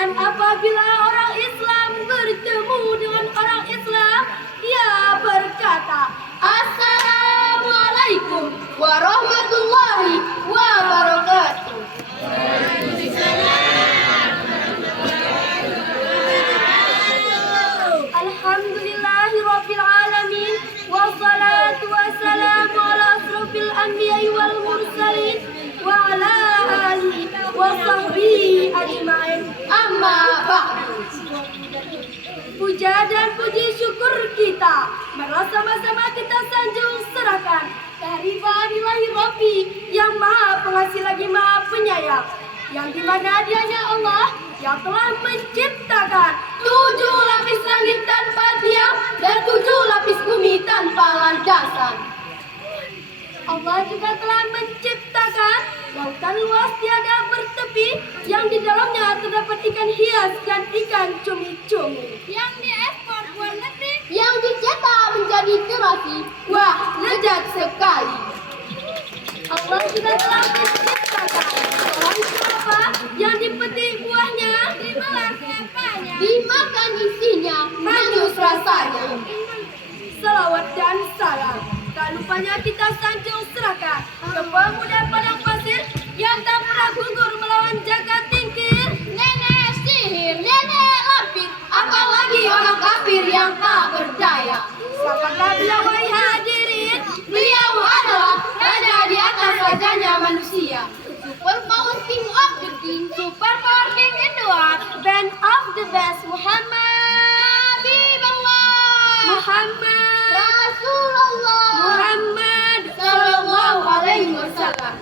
Dan apabila orang Islam bertemu dengan orang Islam, dia berkata, Assalamualaikum warahmatullahi wabarakatuh. Alhamdulillahirabbil alamin wassalatu wassalamu ala asrofil anbiya'i wal mursalin wa ala alihi wa sahbihi ajma'in. Amma ba'du. Puja dan puji syukur kita bersama-sama kita sanjung serahkan kehadiran Rabbi yang Maha Pengasih lagi Maha Penyayang, yang dimana Dianya Allah yang telah menciptakan 7 lapis langit tanpa tiang dan 7 lapis bumi tanpa landasan. Allah juga telah menciptakan lautan luas tiada bertepi yang di dalamnya terdapat ikan hias dan ikan cumi-cumi yang diekspor ke luar negeri, yang dicetak menjadi terasi. Wah, lezat sekali. Allah juga telah menciptakan pohon kelapa yang dipetik buahnya, dibelah kelapanya, dimakan isinya, manis rasanya. Salawat dan salam tak lupanya kita sanjung serahkan ke pemuda padang pasir yang tak pernah gugur melawan jagat tingkir, nenek sihir, nenek lampir, apalagi orang kafir yang tak berdaya. Siapakah beliau wahai hadirin? Beliau adalah raja di atas rajanya manusia, super power king of the king, super power king in the world, band of the best, Muhammad Habibullah, Muhammad Rasulullah, Muhammad sallallahu alaihi wasallam.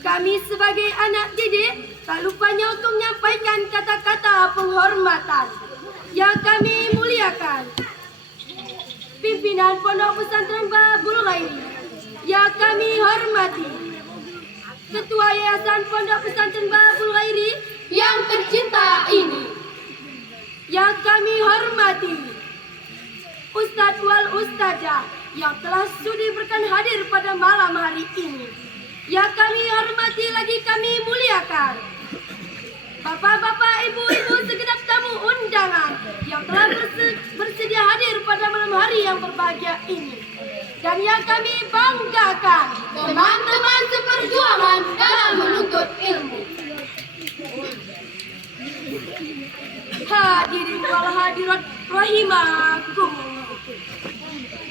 Kami sebagai anak didik tak lupanya untuk menyampaikan kata-kata penghormatan yang kami muliakan pimpinan Pondok Pesantren Babul Ghairi yang kami hormati, Ketua Yayasan Pondok Pesantren Babul Ghairi yang tercinta ini, yang kami hormati Ustadz wal Ustazah yang telah sudi berkenan hadir pada malam hari ini, yang kami hormati lagi kami muliakan Bapak-bapak, ibu-ibu, segenap tamu undangan yang telah bersedia hadir pada malam hari yang berbahagia ini, dan yang kami banggakan teman-teman seperjuangan dalam menuntut ilmu. Hadirin wal hadirat rahimakumullah.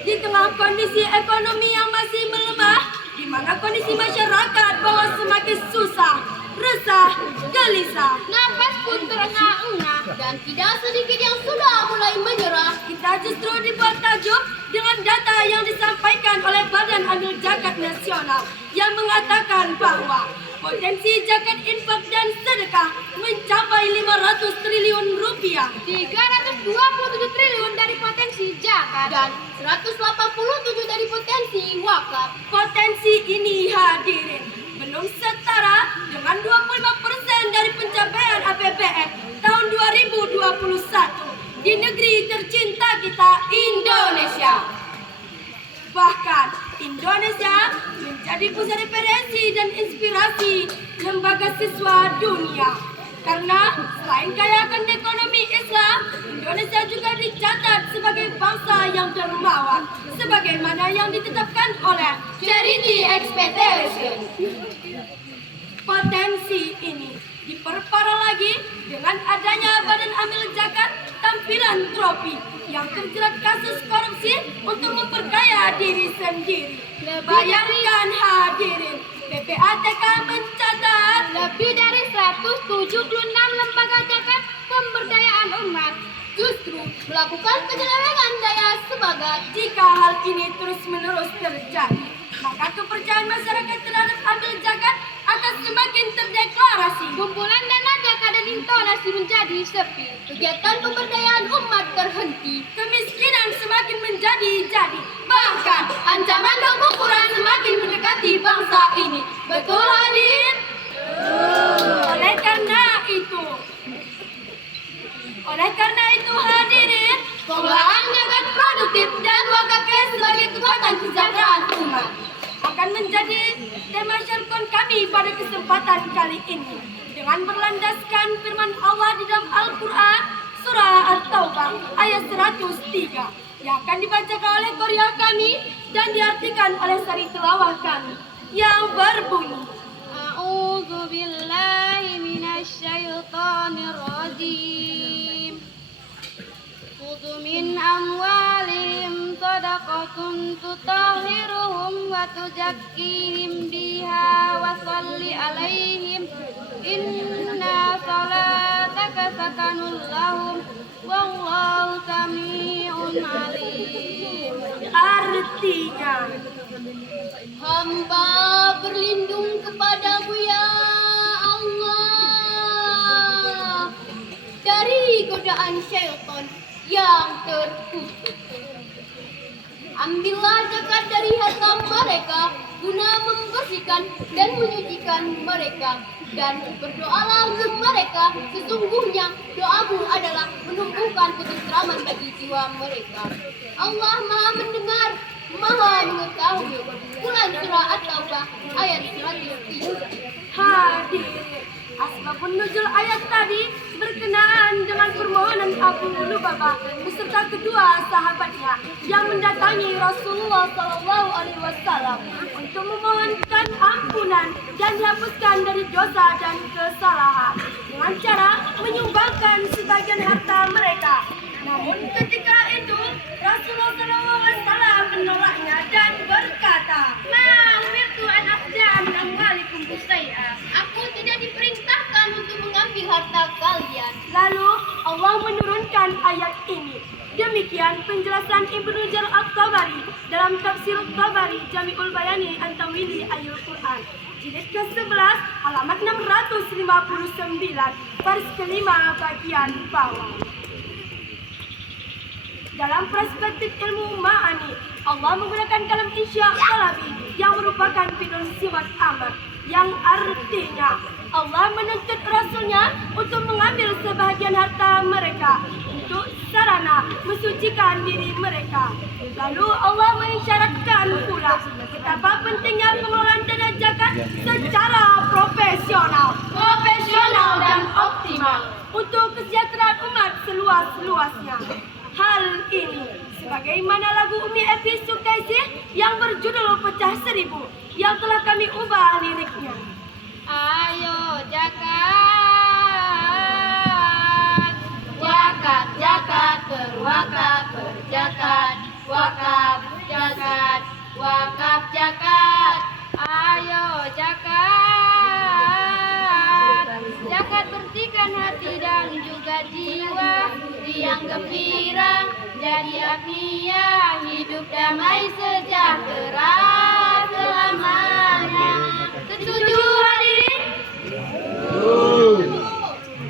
Di tengah kondisi ekonomi yang masih melemah, di mana kondisi masyarakat bawah semakin susah, resah, gelisah, nafas pun terengah-engah, dan tidak sedikit yang sudah mulai menyerah, kita justru dibuat takjub dengan data yang disampaikan oleh Badan Amil Zakat Nasional yang mengatakan bahwa potensi zakat infak dan sedekah mencapai 500 triliun rupiah, 327 triliun dari potensi zakat, dan 187 dari potensi wakaf. Potensi ini hadirin belum setara dengan 25% dari pencapaian APBN tahun 2021 di negeri tercinta kita, Indonesia. Bahkan Indonesia menjadi pusat referensi dan inspirasi lembaga siswa dunia. Karena selain kaya akan ekonomi Islam, Indonesia juga dicatat sebagai bangsa yang dermawan, sebagaimana yang ditetapkan oleh Charity Expectation. Potensi ini diperparah lagi dengan adanya Badan Amil Zakat tampilan trofi yang terjerat kasus korupsi untuk memperkaya diri sendiri. Bayangkan hadirin, PPATK mencatat lebih dari 176 lembaga zakat pemberdayaan umat justru melakukan penyelewengan daya sebagat. Jika hal ini terus-menerus terjadi, maka kepercayaan masyarakat terhadap amil zakat akan semakin terdeklarasi. Kumpulan dana zakat dan intonasi menjadi sepi. Kegiatan pemberdayaan umat terhenti. Kemiskinan semakin menjadi-jadi. Bahkan ancaman keguguran semakin mendekati bangsa ini. Betul hadirin? Oleh karena itu hadirin, pengelolaan zakat produktif dan wakafnya sebagai kekuatan kesejahteraan umat akan menjadi tema syarkon kami pada kesempatan kali ini. dengan berlandaskan firman Allah di dalam Al-Quran surah At-Taubah ayat 103 yang akan dibacakan oleh Korea kami dan diartikan oleh sari tilawah kami yang berbunyi A'udzu billahi minasyaitonir rajim. Khudh min amwalihim shadaqatun tutahhiruhum wa tuzakkihim biha wa shalli 'alaihim inna salataka sakanun lahum wallahu sami'un 'alim. artinya Hamba berlindung kepadamu ya Allah dari godaan syaitan yang terkutuk. Ambillah zakat dari harta mereka guna membersihkan dan menyucikan mereka, dan berdoalah untuk mereka, sesungguhnya doamu adalah menumbuhkan ketentraman bagi jiwa mereka. Allah Maha mendengar, Maha mengetahui. Quran surah At-Taubah ayat 103. hadirin. Asbabun nuzul ayat tadi berkenaan dengan permohonan Abu Lubabah beserta kedua sahabatnya yang mendatangi Rasulullah SAW untuk memohonkan ampunan dan dihapuskan dari dosa dan kesalahan dengan cara menyumbangkan sebagian harta mereka. Namun ketika itu Rasulullah SAW menolaknya dan berkata, "Ma umirtu an afja'a min amwalikum syai'a." Aku tidak diperintahkan untuk mengambil harta kalian. Lalu Allah menurunkan ayat ini. Demikian penjelasan Ibnu Jarir At-Tabari dalam tafsir Tabari Jami'ul Bayani An-Tawili Ayul Quran jilid ke-11 halaman 659 baris kelima bagian bawah. Dalam perspektif ilmu ma'ani, Allah menggunakan kalam insya talabi yang merupakan fi'il sifat amr yang artinya Allah menuntut Rasulnya untuk mengambil sebahagian harta mereka untuk sarana mensucikan diri mereka. Lalu Allah mengisyaratkan pula betapa pentingnya pengelolaan dana zakat secara profesional dan optimal untuk kesejahteraan umat seluas-luasnya. Hal ini sebagaimana lagu Umi Evi Sukaisi yang berjudul Pecah Seribu yang telah kami ubah liriknya. Ayo zakat, zakat, zakat, berwakaf, berzakat, wakaf, zakat, wakaf, zakat. Ayo zakat, zakat bersihkan hati dan juga jiwa, riang gembira, jadi agnia, hidup damai sejahtera selamanya. Setuju hadirin?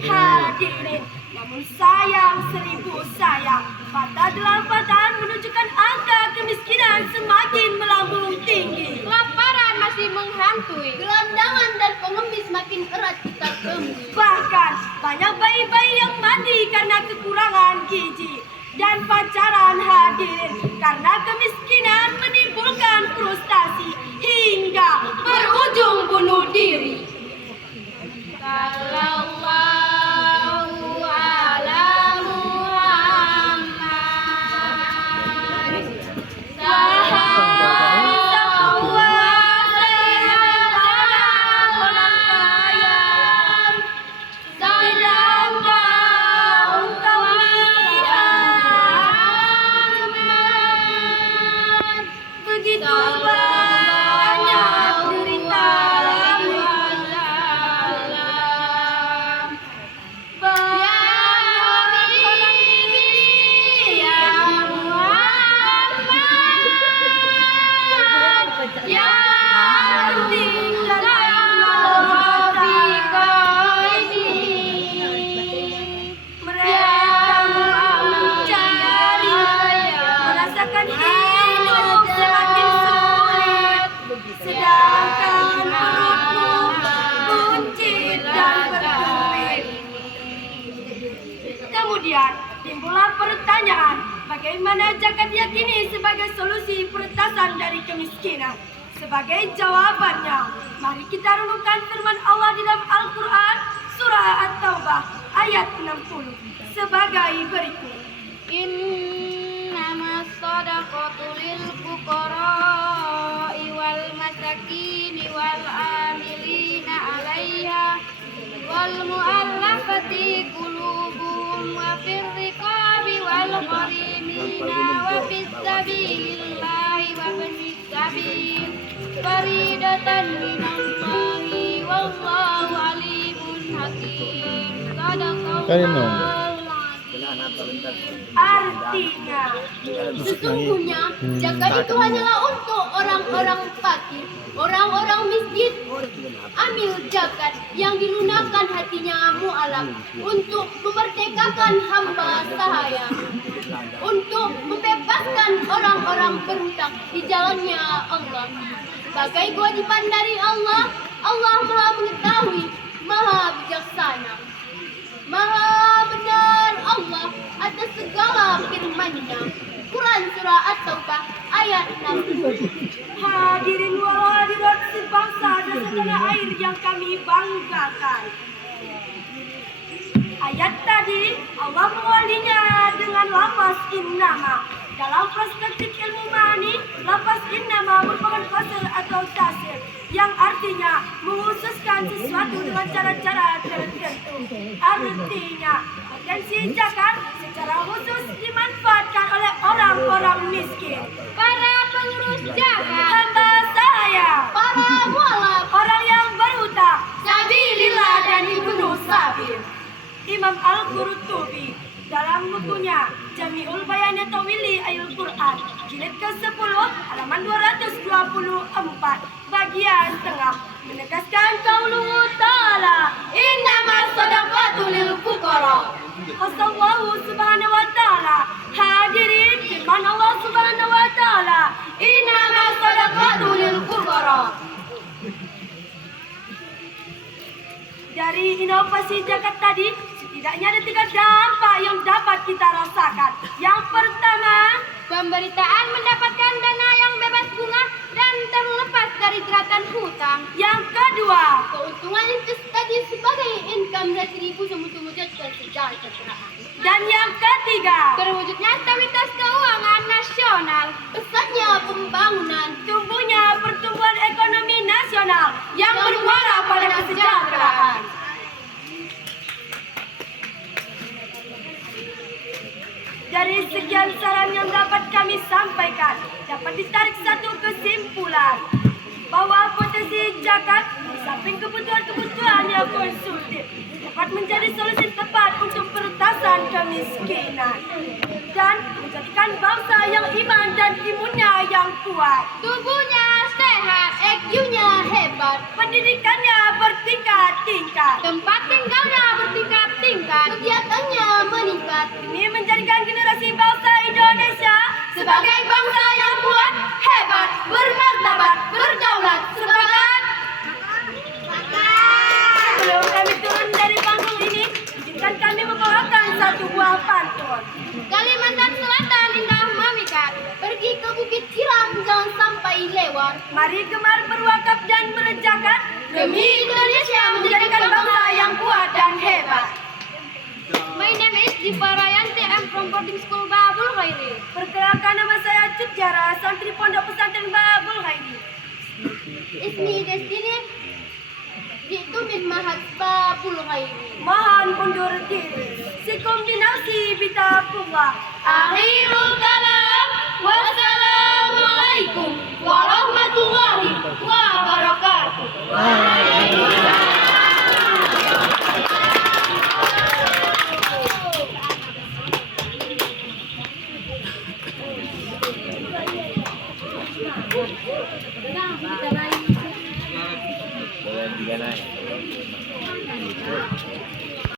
Hadirin, namun sayang seribu sayang, patah delapan menunjukkan angka kemiskinan semakin melambung tinggi. Kelaparan masih menghantui, gelandangan dan pengemis makin erat kita temui. Bahkan banyak bayi-bayi yang mati karena kekurangan gizi dan pacaran. Hadirin, karena kemiskinan menimbulkan frustasi hingga berujung bunuh diri. Sallallahu ala Muhammad. Begitu banyak derita Kemudian timbullah pertanyaan, bagaimana zakat diyakini sebagai solusi peretasan dari kemiskinan? Sebagai jawabannya, mari kita renungkan firman Allah di dalam Al-Quran surah At-Taubah ayat 60 sebagai berikut. Innamas shadaqatu lil fuqara'i wal masakin wal amilina 'alaiha wal mu'allafati qulubuhum wa fir riqabi wal gharimina wa fis sabilillahi wa ibnis sabil faridatan minallahi wallahu alimun hakim. Sadaqallahu. Artinya, Sesungguhnya zakat itu hanyalah untuk orang-orang fakir, orang-orang miskin. Ambil zakat yang dilunakkan hatinya mu'alaf untuk memerdekakan hamba sahaya, untuk membebaskan orang-orang berhutang di jalannya Allah. Sebagai kewajiban dari Allah, Allah Maha mengetahui, Maha bijaksana. Maha benar Allah atas segala firman-Nya. Quran Surah At-Taubah ayat 60. hadirin wal hadirat sebangsa dan setanah air yang kami banggakan. Ayat tadi Allah mengawalinya dengan lafaz innama. Dalam perspektif ilmu ma'ani, lafaz innama merupakan qasr atau tasir yang artinya menghususkan sesuatu dengan cara-cara tertentu. Artinya, potensi zakat secara khusus dimanfaatkan oleh orang-orang miskin, Para pengurus zakat, hamba sahaya, para mualaf, orang yang berhutang, sabilillah dan ibnu sabil. Imam Al-Qurtubi dalam bukunya Jami'ul Bayan Tawili Ayul Quran jilid ke-10 halaman 224 bagian tengah menegaskan qauluhu ta'ala innamas shadaqatu lil fuqara. Allah Subhanahu wa ta'ala. Hadirin, firman Allah Subhanahu wa ta'ala, innamas shadaqatu lil fuqara. Dari inovasi zakat tadi, setidaknya ada 3 dampak yang dapat kita rasakan. Yang pertama, Pemberitaan mendapatkan dana yang bebas bunga dan terlepas dari jeratan hutang. yang kedua, Keuntungan investasi sebagai income dari 1.000 semu-semu kesejahteraan. dan yang ketiga, Terwujudnya stabilitas keuangan nasional. Pesatnya pembangunan. tumbuhnya pertumbuhan ekonomi nasional yang bermuara pada kesejahteraan. Dari sekian saran yang dapat kami sampaikan, dapat ditarik satu kesimpulan bahwa potensi zakat di samping kebutuhan-kebutuhan yang konsumtif dapat menjadi solusi tepat untuk peretasan kemiskinan dan menjadikan bangsa yang iman dan imunnya yang kuat, Tubuhnya sehat, EQ-nya hebat, pendidikannya bertingkat-tingkat. tempat tinggalnya bertingkat-tingkat, kegiatannya meningkat. Ini menjadikan generasi bangsa Indonesia sebagai bangsa yang kuat, hebat, bermartabat, berdaulat. Sepakat? Sebelum kami turun dari panggung ini, izinkan kami membawakan satu buah pantun. Kalimantan Selatan indah memikat, pergi ke Bukit Hiram jangan sampai lewat. Mari gemar berwakaf dan berzakat Demi Indonesia menjadikan bangsa yang kuat dan hebat. My name is Dipa Rayanti, I'm from boarding school Babul Khairi. Perkenalkan, nama saya Cut Jara, santri Pondok Pesantren Babul Khairi. Ismi Destiny, Jitu min Mahat Babul Khairi. Mohon undur diri. Sikum dinasi bitakullah. Akhirul kalam, wassalamualaikum warahmatullahi wabarakatuh. Boleh 3 naik.